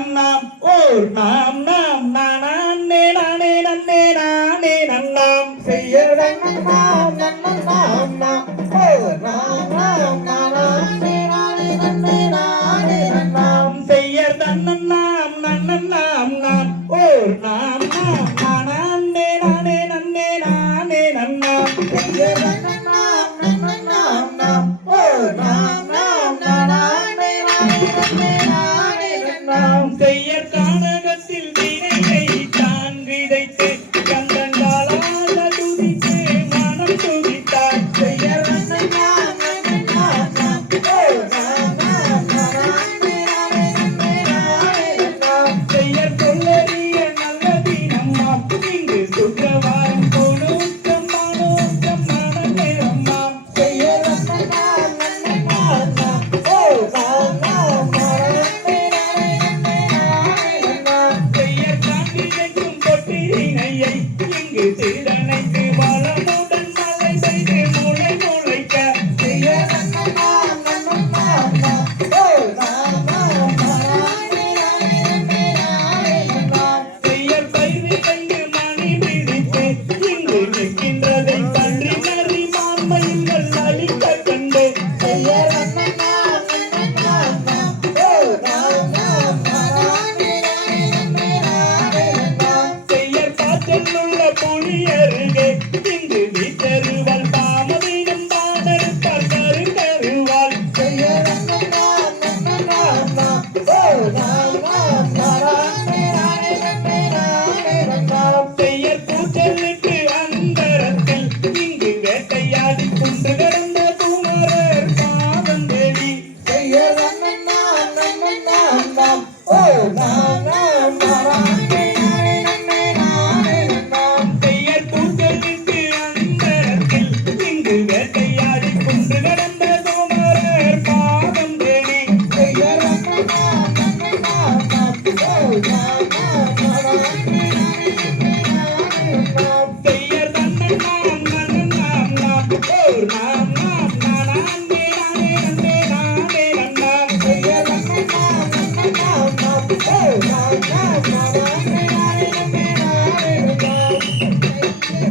நாம் நாம் ஓர் நாம் நாம் நானே நானே நன்னே நானே நன்னாம் செய்ய நாம் செய்ய தன்னன்னா நாம் செய்ய கானகத்தில் Cái. Oh, my God, my God, my God.